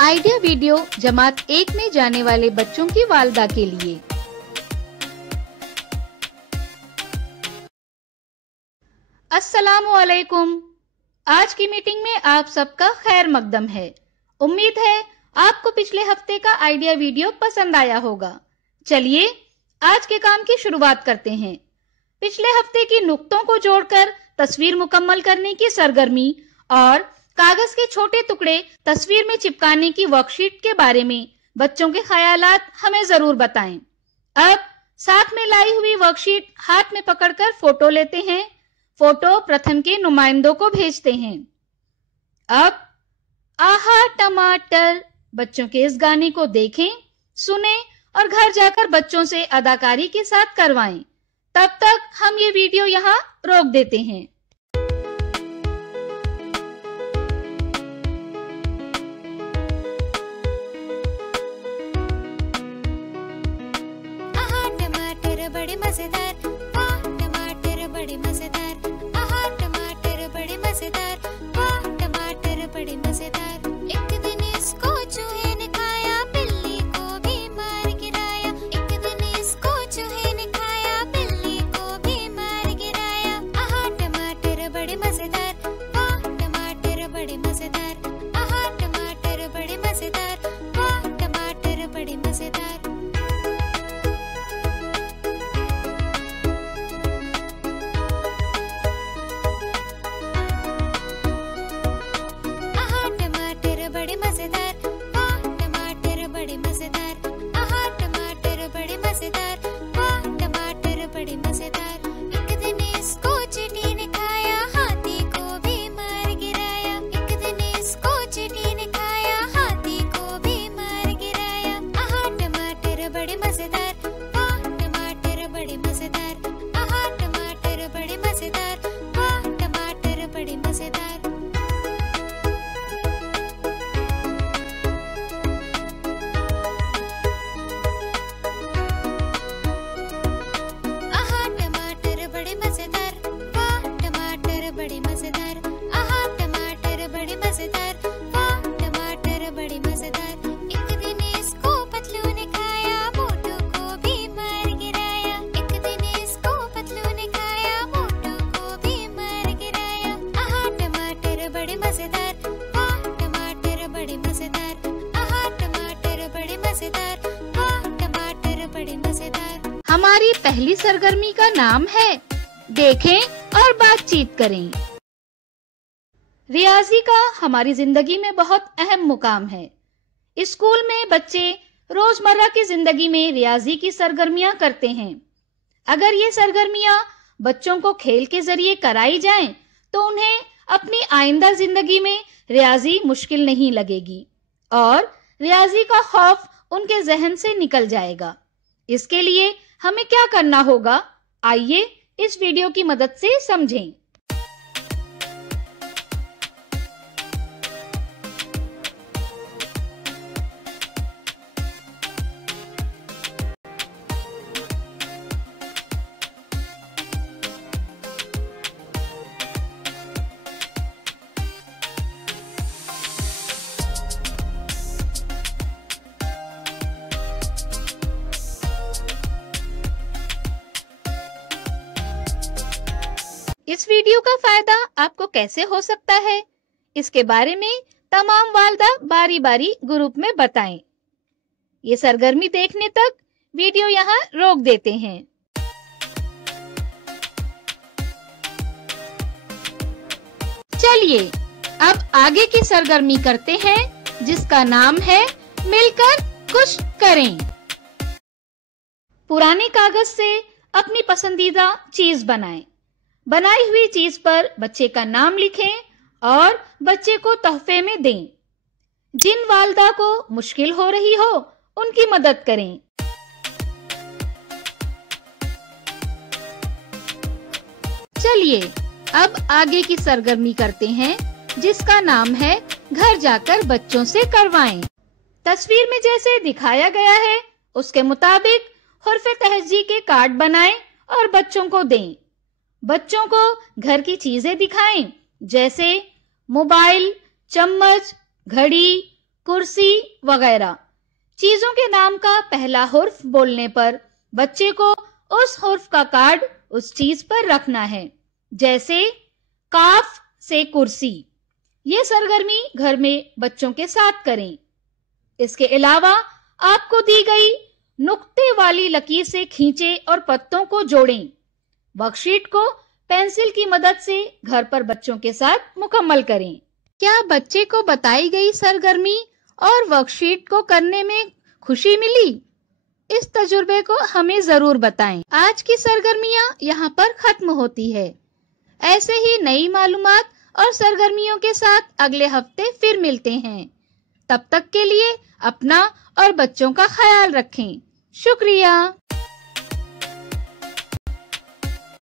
Idea video जमात 1 में जाने वाले बच्चों की वालिदा के लिए। अस्सलामु अलैकुम। आज की मीटिंग में आप सबका खैर मकदम है। उम्मीद है आपको पिछले हफ्ते का आइडिया वीडियो पसंद आया होगा। चलिए आज के काम की शुरुआत करते हैं। पिछले हफ्ते की नुक्तों को जोड़कर तस्वीर मुकम्मल करने की सरगर्मी और कागज के छोटे टुकड़े तस्वीर में चिपकाने की वर्कशीट के बारे में बच्चों के ख्यालात हमें जरूर बताएं। अब साथ में लाई हुई वर्कशीट हाथ में पकड़कर फोटो लेते हैं। फोटो प्रथम के नुमाइंदों को भेजते हैं। अब आहा टमाटर बच्चों के इस गाने को देखें, सुने और घर जाकर बच्चों से अदाकारी के साथ करवाएं। तब तक हम ये वीडियो यहाँ रोक देते हैं। बड़े मजेदार, वाह टमाटर बड़े मजेदार, आहा टमाटर बड़े मजेदार, वाह टमाटर बड़े मजेदार। एक दिन इसको चूहे ने खाया, बिल्ली को भी मार गिराया। एक दिन इसको चूहे ने खाया, बिल्ली को भी मार गिराया। आहा टमाटर बड़े मजेदार, वाह टमाटर बड़े मजेदार, आहा टमाटर बड़े मजेदार, वाह टमाटर बड़े मजेदार। बड़े मजेदार, वाह टमाटर बड़े मजेदार, आहा टमाटर बड़े मजेदार, वाह टमाटर बड़े मजेदार। एक दिन इसको चींटी ने खाया, हाथी को भी मार गिराया। एक दिन इसको चींटी ने खाया, हाथी को भी मार गिराया। आहा टमाटर बड़े मजेदार, वाह टमाटर बड़े मजेदार, आहा टमाटर बड़े मजेदार, वाह टमाटर बड़े मजेदार। बड़े मजेदार, वाह टमाटर बड़े मजेदार, आहा टमाटर बड़े मजेदार, वाह टमाटर बड़े मजेदार। एक दिन इसको पतलू ने खाया, मोटू को भी मार गिराया। एक दिन इसको पतलू ने खाया, मोटू को भी मार गिराया। आहा टमाटर बड़े मजेदार, वाह टमाटर बड़े मजेदार, आहा टमाटर बड़े मजेदार, वाह टमाटर बड़े मजेदार। हमारी पहली सरगर्मी का नाम है देखें और बातचीत करें। रियाजी का हमारी जिंदगी में बहुत अहम मुकाम है। स्कूल में बच्चे रोजमर्रा की जिंदगी में रियाजी की सरगर्मियां करते हैं। अगर ये सरगर्मियां बच्चों को खेल के जरिए कराई जाएं, तो उन्हें अपनी आइंदा जिंदगी में रियाजी मुश्किल नहीं लगेगी और रियाजी का खौफ उनके जहन से निकल जाएगा। इसके लिए हमें क्या करना होगा, आइए इस वीडियो की मदद से समझें। इस वीडियो का फायदा आपको कैसे हो सकता है, इसके बारे में तमाम वालिदा बारी बारी ग्रुप में बताएं। ये सरगर्मी देखने तक वीडियो यहाँ रोक देते हैं। चलिए अब आगे की सरगर्मी करते हैं, जिसका नाम है मिलकर कुछ करें। पुराने कागज से अपनी पसंदीदा चीज बनाएं। बनाई हुई चीज पर बच्चे का नाम लिखें और बच्चे को तोहफे में दें। जिन वालिदा को मुश्किल हो रही हो, उनकी मदद करें। चलिए अब आगे की सरगर्मी करते हैं, जिसका नाम है घर जाकर बच्चों से करवाएं। तस्वीर में जैसे दिखाया गया है, उसके मुताबिक हुर्फ़े तहज्जी के कार्ड बनाएं और बच्चों को दें। बच्चों को घर की चीजें दिखाएं, जैसे मोबाइल, चम्मच, घड़ी, कुर्सी वगैरह। चीजों के नाम का पहला हुर्फ बोलने पर बच्चे को उस हुर्फ का कार्ड उस चीज पर रखना है। जैसे काफ से कुर्सी। ये सरगर्मी घर में बच्चों के साथ करें। इसके अलावा आपको दी गई नुक्ते वाली लकीर से खींचे और पत्तों को जोड़ें। वर्कशीट को पेंसिल की मदद से घर पर बच्चों के साथ मुकम्मल करें। क्या बच्चे को बताई गई सरगर्मी और वर्कशीट को करने में खुशी मिली? इस तजुर्बे को हमें जरूर बताएं। आज की सरगर्मियां यहाँ पर खत्म होती है। ऐसे ही नई मालूमात और सरगर्मियों के साथ अगले हफ्ते फिर मिलते हैं। तब तक के लिए अपना और बच्चों का ख्याल रखें। शुक्रिया।